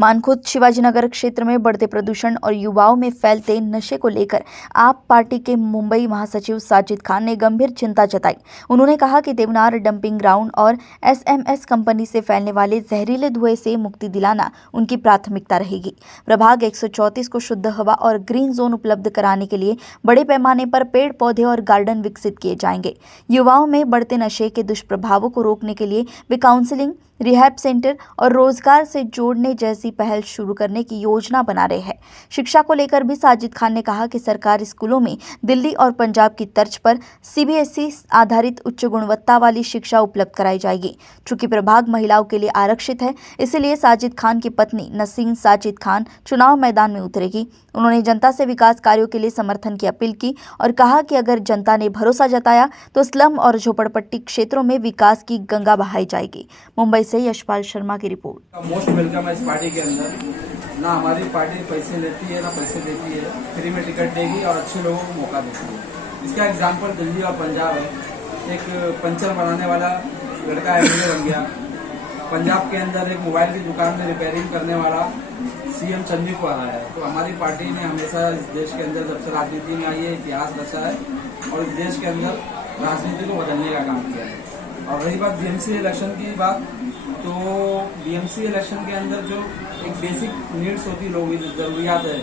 मानखुर्द शिवाजीनगर क्षेत्र में बढ़ते प्रदूषण और युवाओं में फैलते नशे को लेकर आप पार्टी के मुंबई महासचिव साजिद खान ने गंभीर चिंता जताई। उन्होंने कहा कि देवनार डंपिंग ग्राउंड और एसएमएस कंपनी से फैलने वाले जहरीले धुएं से मुक्ति दिलाना उनकी प्राथमिकता रहेगी। प्रभाग 134 को शुद्ध हवा और ग्रीन जोन उपलब्ध कराने के लिए बड़े पैमाने पर पेड़ पौधे और गार्डन विकसित किए जाएंगे। युवाओं में बढ़ते नशे के दुष्प्रभावों को रोकने के लिए वे काउंसलिंग, रिहैब सेंटर और रोजगार से जोड़ने जैसी पहल शुरू करने की योजना बना रहे हैं। शिक्षा को लेकर भी साजिद खान ने कहा कि सरकार स्कूलों में दिल्ली और पंजाब की तर्ज पर सीबीएसई आधारित उच्च गुणवत्ता वाली शिक्षा उपलब्ध कराई जाएगी। चूंकि प्रभाग महिलाओं के लिए आरक्षित है, इसलिए साजिद खान की पत्नी नसीन साजिद खान चुनाव मैदान में उतरेगी। उन्होंने जनता से विकास कार्यों के लिए समर्थन की अपील की और कहा कि अगर जनता ने भरोसा जताया तो स्लम और झोपड़पट्टी क्षेत्रों में विकास की गंगा बहाई जाएगी। मुंबई से यशपाल शर्मा की रिपोर्ट। मोस्ट वेलकम है इस पार्टी के अंदर। ना हमारी पार्टी पैसे लेती है ना पैसे देती है, फ्री में टिकट देगी और अच्छे लोगों को मौका देती है। इसका एग्जाम्पल दिल्ली और पंजाब है। एक पंचर बनाने वाला लड़का एमएलए बन गया। पंजाब के अंदर एक मोबाइल की दुकान में रिपेयरिंग करने वाला सीएम चन्नी को आया है। तो हमारी पार्टी ने हमेशा इस देश के अंदर जब से राजनीति में आई है, इतिहास रचा है और इस देश के अंदर राजनीति को बदलने का काम किया है। और रही बात बीएमसी इलेक्शन की बात, तो बीएमसी इलेक्शन के अंदर जो एक बेसिक नीड्स होती है, लोगों की जरूरियात है,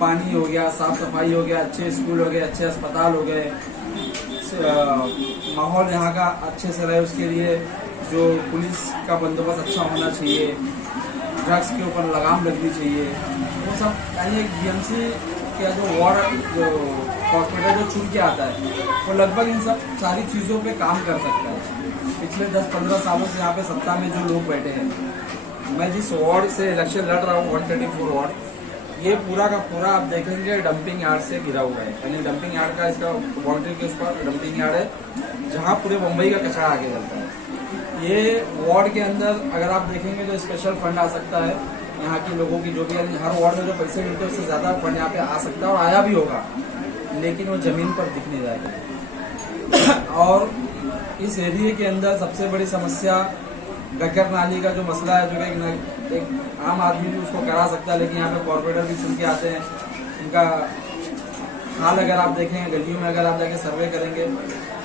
पानी हो गया, साफ सफाई हो गया, अच्छे स्कूल हो गए, अच्छे अस्पताल हो गए, माहौल यहाँ का अच्छे से रहे, उसके लिए जो पुलिस का बंदोबस्त अच्छा होना चाहिए, ड्रग्स के ऊपर लगाम लगनी चाहिए, वो सब यानी एक बीएमसी का जो वार्ड जो कॉर्पोरेटर जो चुन के आता है वो लगभग इन सब सारी चीज़ों पे काम कर सकता है। पिछले 10-15 सालों से यहाँ पे सत्ता में जो लोग बैठे हैं, मैं जिस वार्ड से इलेक्शन लड़ रहा हूँ 134 वार्ड, ये पूरा का पूरा आप देखेंगे डंपिंग यार्ड से घिरा हुआ है। यानी डंपिंग यार्ड का इसका बाउंड्री के उस पर डंपिंग यार्ड है जहाँ पूरे मुंबई का कचरा आगे चलता है। ये वार्ड के अंदर अगर आप देखेंगे तो स्पेशल फंड आ सकता है यहाँ के लोगों की, जो भी हर वार्ड में जो पैसे मिलते हैं उससे ज़्यादा फंड यहाँ पे आ सकता है और आया भी होगा, लेकिन वो जमीन पर दिख नहीं जाएगा। और इस एरिया के अंदर सबसे बड़ी समस्या गटर नाली का जो मसला है, जो एक आम आदमी भी उसको करा सकता है, लेकिन यहाँ पे कॉर्पोरेटर भी चुन के आते हैं। इनका हाल अगर आप देखेंगे, गलियों में अगर आप जाके सर्वे करेंगे,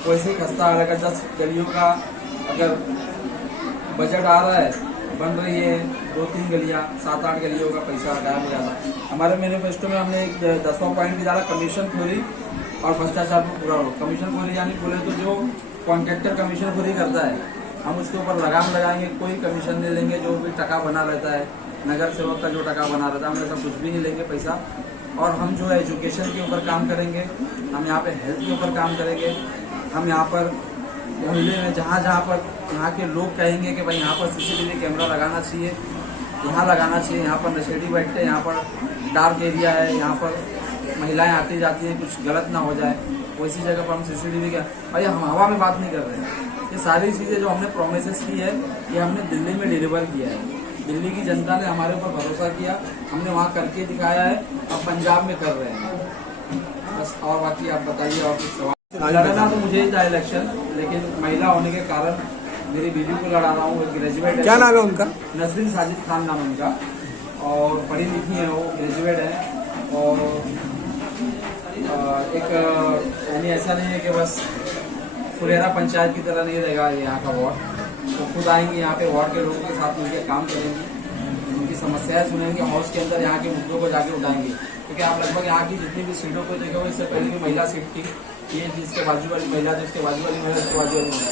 वैसे ही खस्ता हाल। अगर 10 गलियों का अगर बजट आ रहा है, बन रही है 2-3 गलियाँ, 7-8 गलियों का पैसा गायब हो जाता है। हमारे मैनिफेस्टो में हमने एक 10वां पॉइंट भी डाला, कमीशन खोरी और भ्रष्टाचार को पूरा रोक। कमीशन खोरी यानी बोले तो जो कॉन्ट्रैक्टर कमीशन खोरी करता है, हम उसके ऊपर लगाम लगाएंगे, कोई कमीशन नहीं लेंगे। जो भी टका बना रहता है, नगर सेवक का जो टका बना रहता है, हम ऐसा कुछ भी नहीं लेंगे पैसा। और हम जो है एजुकेशन के ऊपर काम करेंगे, हम यहाँ पे हेल्थ के ऊपर काम करेंगे। हम यहाँ पर मोहल्ले में जहाँ पर यहाँ के लोग कहेंगे कि भाई यहाँ पर सीसीटीवी कैमरा लगाना चाहिए, यहाँ लगाना चाहिए, यहाँ पर नशेड़ी बैठते हैं, यहाँ पर डार्क एरिया है, यहाँ पर महिलाएं आती जाती हैं, कुछ गलत ना हो जाए, वैसी जगह पर हम सीसीटीवी का भाई हम हवा में बात नहीं कर रहे हैं। ये सारी चीज़ें जो हमने प्रोमिसेस की है, ये हमने दिल्ली में डिलीवर किया है। दिल्ली की जनता ने हमारे ऊपर भरोसा किया, हमने वहाँ करके दिखाया है, अब पंजाब में कर रहे हैं बस। और बाकी आप बताइए और कुछ सवाल। लड़ना तो मुझे ही था इलेक्शन, लेकिन महिला होने के कारण मेरी बीवी को लड़ा रहा हूँ। ग्रेजुएट है। क्या नाम है उनका? नसरीन साजिद खान नाम है उनका, और पढ़ी लिखी है, वो ग्रेजुएट है। और एक यानी ऐसा नहीं है कि बस फुलेरा पंचायत की तरह नहीं रहेगा यहाँ का वार्ड। तो खुद आएंगी यहाँ पे, वार्ड के लोगों के साथ मिलकर काम करेंगी, उनकी समस्याएं सुनेंगे, हाउस के अंदर यहाँ के मुद्दों को जाके उठाएंगे। क्योंकि आप लगभग यहाँ की जितनी भी सीटों को देखे, वो इससे पहले की महिला सीट थी, ये जिसके बाजू वाली महिला थी, उसके बाजू वाली महिला, उसके बाजू वाली महिला।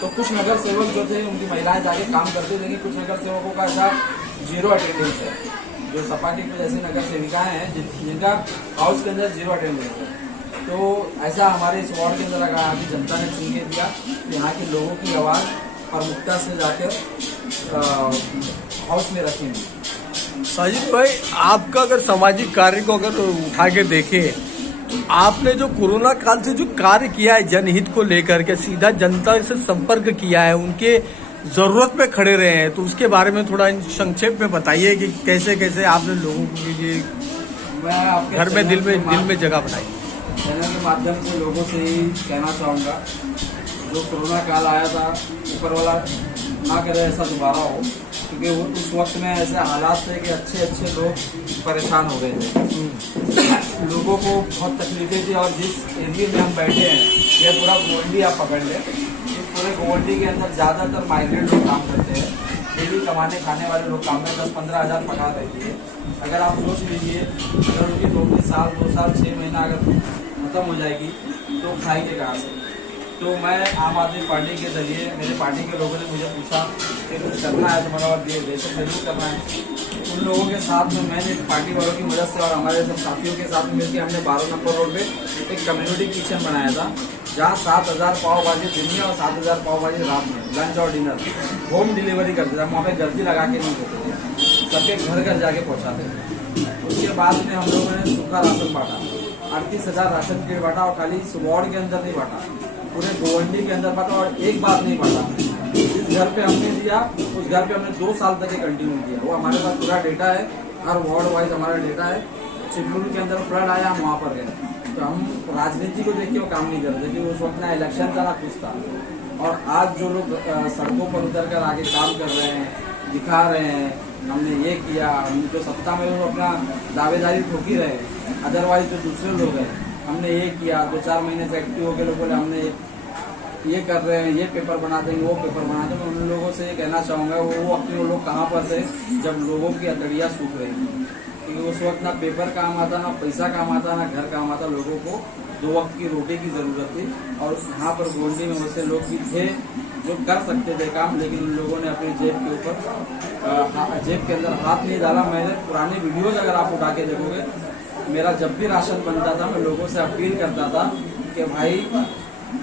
तो कुछ नगर सेवक जो थे, उनकी महिलाएं जाके काम करती, लेकिन कुछ नगर सेवकों का ऐसा 0 अटेंडेंस है। जो सपाटी पे जैसे नगर सेविकाएं हैं जिनका हाउस के अंदर 0 अटेंडेंस है। तो ऐसा हमारे इस वार्ड के अंदर अगर यहाँ की जनता ने चुन के दिया, तो यहाँ के लोगों की आवाज़ प्रमुखता से जाकर हाउस में रखेंगे। साजिद भाई, आपका अगर सामाजिक कार्य को अगर उठा के देखें, आपने जो कोरोना काल से जो कार्य किया है जनहित को लेकर के, सीधा जनता से संपर्क किया है, उनके जरूरत पे खड़े रहे हैं, तो उसके बारे में थोड़ा संक्षेप में बताइए कि कैसे कैसे आपने लोगों के लिए घर में दिल में जगह बनाई। चैनल के माध्यम से लोगों से ही कहना चाहूँगा, जो कोरोना काल आया था, ऊपर वाला ना करे ऐसा दोबारा हो। क्योंकि वो उस वक्त में ऐसे हालात थे कि अच्छे लोग परेशान हो गए थे। लोगों को बहुत तकलीफें थी। और जिस एरिया में हम बैठे हैं ये पूरा गोवंडी आप पकड़ लें, इस पूरे गोवंडी के अंदर ज़्यादातर माइग्रेंट लोग काम करते हैं। डेली कमाने खाने वाले लोग काम में 10-15 हज़ार पगार रहती है। अगर आप सोच लीजिए अगर उनकी नौकरी साल 2 साल 6 महीना अगर खत्म हो जाएगी तो खाएंगे कहाँ से। तो मैं आम आदमी पार्टी के जरिए मेरे पार्टी के लोगों ने मुझे पूछा कि कुछ करना है तुम्हारा और बेशक जरूर करना है। उन लोगों के साथ में मैंने पार्टी वालों की मदद से और हमारे सब साथियों के साथ मिलकर हमने 12 नंबर रोड पे एक कम्युनिटी किचन बनाया था, जहाँ 7,000 पाव भाजी दिन में और 7,000 पाव भाजी रात में लंच और डिनर होम डिलीवरी करते थे। वहाँ पे गर्दी लगा के नहीं देते थे, सबके घर घर जाके पहुँचाते थे। उसके बाद में हम लोगों ने सूखा राशन बांटा, 38,000 राशन किट बांटा और खाली इस वार्ड के अंदर नहीं बांटा, पूरे गोवंडी के अंदर बांटा। और एक बात नहीं बांटा, जिस घर पे हमने दिया उस घर पे हमने 2 साल तक ये कंटिन्यू किया। वो हमारे पास पूरा डेटा है, हर वार्ड वाइज हमारा डेटा है। चिपलूर के अंदर फ्लड आया, हम वहाँ पर गए, तो हम राजनीति को देख के वो काम नहीं कर रहे थे, क्योंकि उस वक्त ना इलेक्शन का ना कुछ था। और आज जो लोग सड़कों पर उतर कर आगे काम कर रहे हैं, दिखा रहे हैं हमने ये किया, हम जो सत्ता में वो अपना दावेदारी ठोक ही रहे हैं। अदरवाइज जो दूसरे लोग हैं हमने ये किया, 2-4 महीने से एक्टिव हो गए लोग बोले हमने ये कर रहे हैं, ये पेपर बना देंगे, वो पेपर बना देंगे। मैं उन लोगों से ये कहना चाहूँगा वो अपने वो लोग कहाँ पर थे जब लोगों की अतड़ियाँ सूख रही थी, क्योंकि उस वक्त ना पेपर काम आता, ना पैसा काम आता, ना घर काम आता। लोगों को 2 वक्त की रोटी की ज़रूरत थी। और यहाँ पर गोवंडी में वैसे लोग भी थे जो कर सकते थे काम, लेकिन उन लोगों ने अपनी जेब के ऊपर जेब के अंदर हाथ नहीं डाला। मैंने पुरानी वीडियोज़ अगर आप उठा के देखोगे, मेरा जब भी राशन बनता था मैं लोगों से अपील करता था कि भाई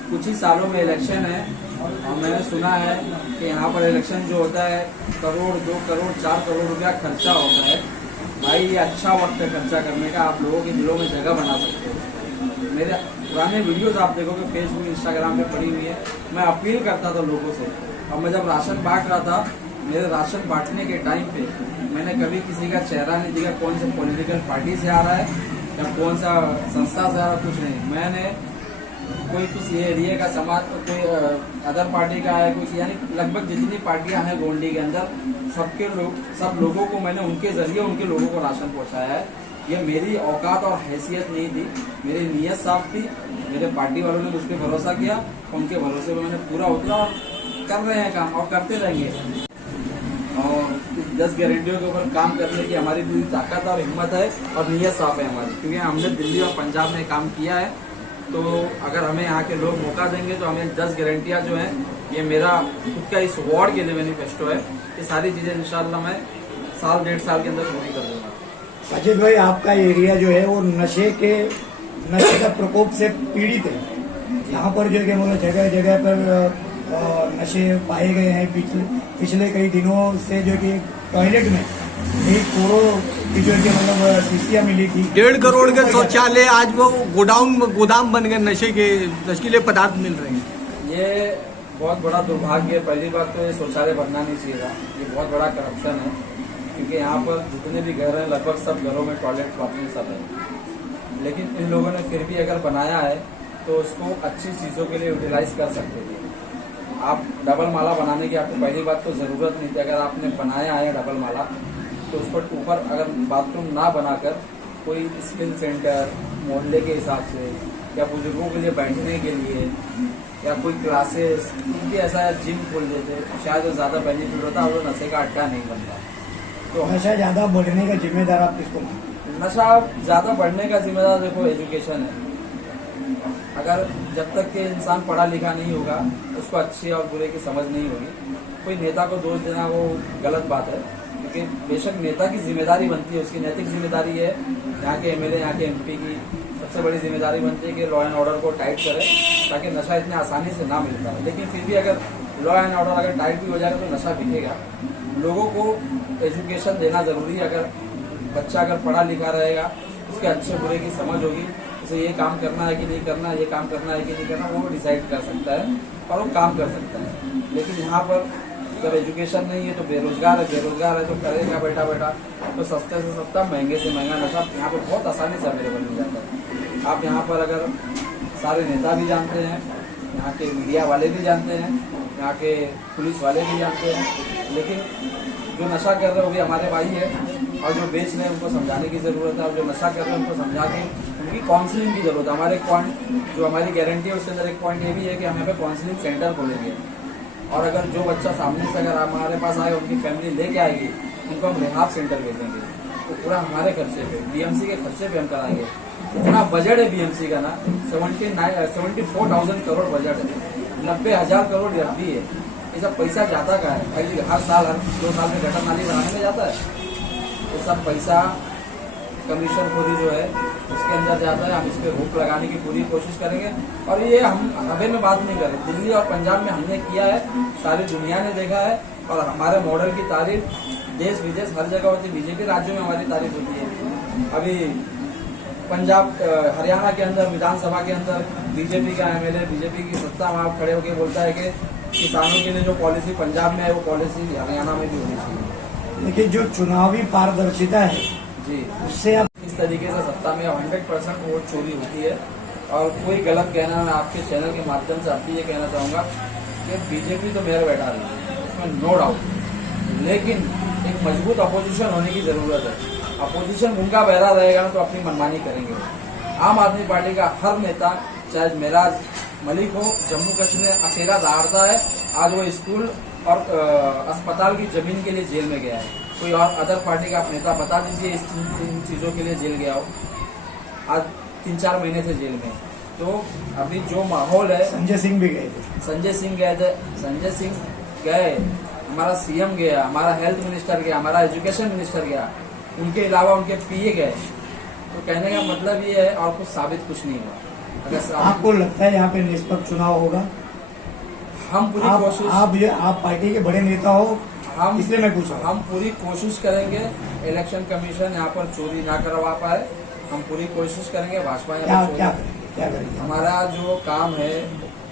कुछ ही सालों में इलेक्शन है और मैंने सुना है कि यहाँ पर इलेक्शन जो होता है 1 करोड़ 2 करोड़ 4 करोड़ रुपया खर्चा होता है। भाई ये अच्छा वक्त है खर्चा करने का, आप लोगों के दिलों में जगह बना सकते हो। मेरे पुराने वीडियोस आप देखोगे फेसबुक इंस्टाग्राम पे पड़ी हुई है। मैं अपील करता था लोगों से, और मैं जब राशन बांट रहा था मेरे राशन बांटने के टाइम पे मैंने कभी किसी का चेहरा नहीं दिखा, कौन से पॉलिटिकल पार्टी से आ रहा है या कौन सा संस्था से आ रहा है, कुछ नहीं। मैंने कोई किसी एरिया का समाज, कोई अदर पार्टी का है, कुछ यानी लगभग जितनी पार्टियां हैं गोवंडी के अंदर सब लोगों को मैंने उनके जरिए उनके लोगों को राशन पहुंचाया है। ये मेरी औकात और हैसियत नहीं थी, मेरी नीयत साफ थी। मेरे पार्टी वालों ने मुझ पर भरोसा किया, उनके भरोसे पर मैंने पूरा उतरा और कर रहे हैं काम और करते रहेंगे। और इस 10 गारंटियों के ऊपर काम करने की हमारी पूरी ताकत और हिम्मत है और नीयत साफ है हमारी, क्योंकि हमने दिल्ली और पंजाब में काम किया है। तो अगर हमें यहाँ के लोग मौका देंगे तो हमें 10 गारंटियाँ जो हैं, ये मेरा खुद का इस वार्ड के लिए मैनिफेस्टो है। ये सारी चीज़ें इंशाल्लाह मैं 1-1.5 साल के अंदर पूरी कर दूँगा। साजिद भाई, आपका एरिया जो है वो नशे का प्रकोप से पीड़ित है। यहाँ पर जो है मतलब जगह जगह पर नशे पाए गए हैं। पिछले कई दिनों से जो कि टॉयलेट में 1 करोड़ की जो है मतलब शीशियाँ मिली थी। 1.5 करोड़ के शौचालय आज वो गोदाम बन गए, नशीले पदार्थ मिल रहे हैं। ये बहुत बड़ा दुर्भाग्य है। पहली बात तो ये शौचालय बनना नहीं चाहिए था, ये बहुत बड़ा करप्शन है, क्योंकि यहाँ पर जितने भी घर हैं लगभग सब घरों में टॉयलेट बाथरूम सब है। लेकिन इन लोगों ने फिर भी अगर बनाया है तो उसको अच्छी चीज़ों के लिए यूटिलाइज कर सकते थे। आप डबल माला बनाने की आपको पहली बात तो ज़रूरत नहीं थी। अगर आपने बनाया है डबल माला तो उस पर ऊपर अगर बाथरूम ना बनाकर कोई स्किल सेंटर मोहल्ले के हिसाब से या बुजुर्गों के लिए बैठने के लिए या कोई क्लासेस इनकी ऐसा जिम खोल देते, शायद वो ज़्यादा बेनिफिट होता और वो नशे का अड्डा नहीं बनता। तो नशा ज़्यादा बढ़ने का जिम्मेदार आप किसको मानते हैं? नशा ज़्यादा बढ़ने का जिम्मेदार देखो एजुकेशन है। अगर जब तक कि इंसान पढ़ा लिखा नहीं होगा उसको अच्छे और बुरे की समझ नहीं होगी। कोई नेता को दोष देना वो गलत बात है, क्योंकि बेशक नेता की जिम्मेदारी बनती है, उसकी नैतिक जिम्मेदारी है। यहाँ के एमएलए, यहाँ के एमपी की सबसे बड़ी जिम्मेदारी बनती है कि लॉ एंड ऑर्डर को टाइट करें ताकि नशा इतने आसानी से ना मिलता है। लेकिन फिर भी अगर लॉ एंड ऑर्डर अगर टाइट भी हो जाएगा तो नशा बिकेगा। लोगों को एजुकेशन देना ज़रूरी है। अगर बच्चा अगर पढ़ा लिखा रहेगा उसके अच्छे बुरे की समझ होगी, उसे ये काम करना है कि नहीं करना, ये काम करना है कि नहीं करना, वो डिसाइड कर सकता है और वो काम कर सकता है। लेकिन यहाँ पर जब एजुकेशन नहीं है तो बेरोजगार है तो करेगा बैठा तो सस्ते से सस्ता महंगे से महंगा नशा यहाँ पर बहुत आसानी से अवेलेबल मिल जाता है। आप यहाँ पर अगर सारे नेता भी जानते हैं, यहाँ के मीडिया वाले भी जानते हैं, यहाँ के पुलिस वाले भी जानते हैं, लेकिन जो नशा कर रहे हैं वो भी हमारे भाई है, और जो बेच रहे हैं उनको समझाने की ज़रूरत है, और जो नशा कर रहे हैं उनको समझा के उनकी काउंसलिंग की ज़रूरत है। हमारे एक पॉइंट जो हमारी गारंटी है उसके अंदर एक पॉइंट ये भी है कि हम यहाँ पे काउंसलिंग सेंटर खोलेंगे, और अगर जो बच्चा सामने से अगर हमारे पास आए उनकी फैमिली लेके आएगी उनको हम रिहाब सेंटर भेजेंगे, तो पूरा हमारे खर्चे पे, बीएमसी के खर्चे पे हम कराएंगे। इतना बजट है बीएमसी का ना, 74,000 करोड़ बजट है, 90,000 करोड़ भी है। ये सब पैसा जाता का है भाई, हर साल हर 2 साल में गटर नाली बनाने में जाता है। ये सब पैसा कमीशन खोरी जो है उसके अंदर जाता है। हम इस पर रोक लगाने की पूरी कोशिश करेंगे, और ये हम हवे में बात नहीं कर रहे, दिल्ली और पंजाब में हमने किया है, सारी दुनिया ने देखा है, और हमारे मॉडल की तारीफ देश विदेश हर जगह होती है। बीजेपी राज्यों में हमारी तारीफ होती है। अभी पंजाब हरियाणा के अंदर विधानसभा के अंदर बीजेपी का एमएलए बीजेपी की सत्ता वहाँ खड़े होकर बोलता है कि किसानों के लिए जो पॉलिसी पंजाब में है वो पॉलिसी हरियाणा में भी होनी चाहिए। लेकिन जो चुनावी पारदर्शिता है जी, उससे आप इस तरीके से सत्ता में 100% वोट चोरी होती है, और कोई गलत कहना, मैं आपके चैनल के माध्यम से आपसे ये कहना चाहूँगा कि बीजेपी तो मेयर बैठा रही है, इसमें नो डाउट, लेकिन एक मजबूत अपोजिशन होने की ज़रूरत है। अपोजिशन उनका बहरा रहेगा ना तो अपनी मनमानी करेंगे। आम आदमी पार्टी का हर नेता, चाहे मेराज मलिक हो, जम्मू कश्मीर अकेला दहाड़ता है। आज वो स्कूल और अस्पताल की जमीन के लिए जेल में गया है। कोई और अदर पार्टी का आप नेता बता दीजिए इन चीज़ों के लिए जेल गया हो। आज 3-4 महीने थे जेल में। तो अभी जो माहौल है, संजय सिंह भी गए थे, संजय सिंह गए, हमारा सीएम गया, हमारा हेल्थ मिनिस्टर गया, हमारा एजुकेशन मिनिस्टर गया, उनके अलावा उनके पीए गए। तो कहने का मतलब ये है, और कुछ साबित कुछ नहीं हुआ। अगर आपको लगता है यहाँ पे निष्पक्ष चुनाव होगा? हम पूरी कोशिश, आप पार्टी के बड़े नेता हो, हम इसलिए मैं पूछ रहा हूँ। हम पूरी कोशिश करेंगे इलेक्शन कमीशन यहाँ पर चोरी ना करवा पाए। हम पूरी कोशिश करेंगे भाजपा यहाँ पर क्या करेंगे? हमारा जो काम है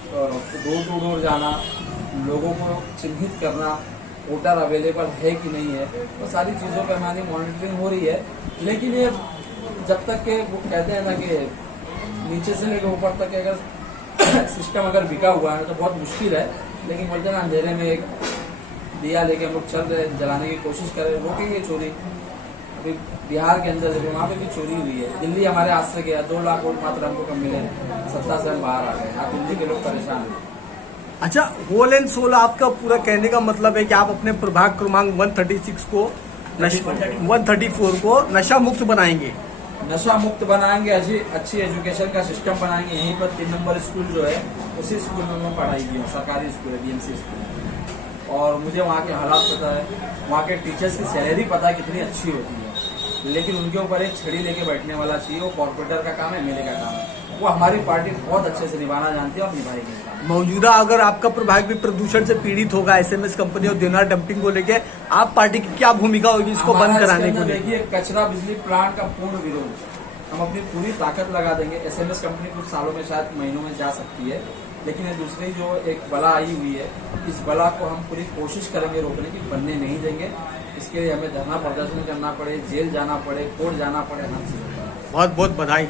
डोर टू डोर जाना, लोगों को चिन्हित करना, वोटर अवेलेबल है कि नहीं है, तो सारी चीज़ों पर हमारी मॉनिटरिंग हो रही है। लेकिन ये जब तक के वो कहते हैं ना कि नीचे से लेकर ऊपर तक अगर सिस्टम अगर बिका हुआ है तो बहुत मुश्किल है। लेकिन बोलते ना, अंधेरे में एक दिया लेके हम लोग चल रहे, जलाने की कोशिश कर रहे, रोकेंगे चोरी। अभी बिहार के अंदर देखो, वहाँ पे भी चोरी हुई है। दिल्ली हमारे हाथ से गया, 2 लाख वोट मात्र हमको कम मिले, सत्ता से हम बाहर आ गए। आप दिल्ली के लोग परेशान हैं। अच्छा, होल एंड सोल आपका पूरा कहने का मतलब है कि आप अपने प्रभाग क्रमांक 136 को 134 को नशा मुक्त बनाएंगे, नशा मुक्त बनाएंगे, अच्छी एजुकेशन का सिस्टम बनाएंगे। यहीं पर 3 नंबर स्कूल जो है उसी स्कूल में मैं पढ़ाई की हूँ, सरकारी स्कूल है, बीएमसी स्कूल, और मुझे वहाँ के हालात पता है, वहाँ के टीचर्स की सैलरी पता है कितनी अच्छी होती है। लेकिन उनके ऊपर एक छड़ी लेके बैठने वाला चाहिए, वो कॉर्पोरेटर का काम है, एमएलए का काम है। वो हमारी पार्टी बहुत अच्छे से निभाना जानती है और निभाएगी। मौजूदा अगर आपका प्रभाग भी प्रदूषण से पीड़ित होगा, एसएमएस कंपनी और देनार डंपिंग को लेके, आप पार्टी की क्या भूमिका होगी इसको बंद कराने को? देखिए, कचरा बिजली प्लांट का पूर्ण विरोध, हम अपनी पूरी ताकत लगा देंगे। एसएमएस कंपनी कुछ सालों में, शायद महीनों में जा सकती है, लेकिन ये दूसरी जो एक बला आई हुई है, इस बला को हम पूरी कोशिश करेंगे रोकने की, बनने नहीं देंगे। इसके लिए हमें धरना प्रदर्शन करना पड़े, जेल जाना पड़े, कोर्ट जाना पड़े, हर चीज। बहुत बहुत बधाई।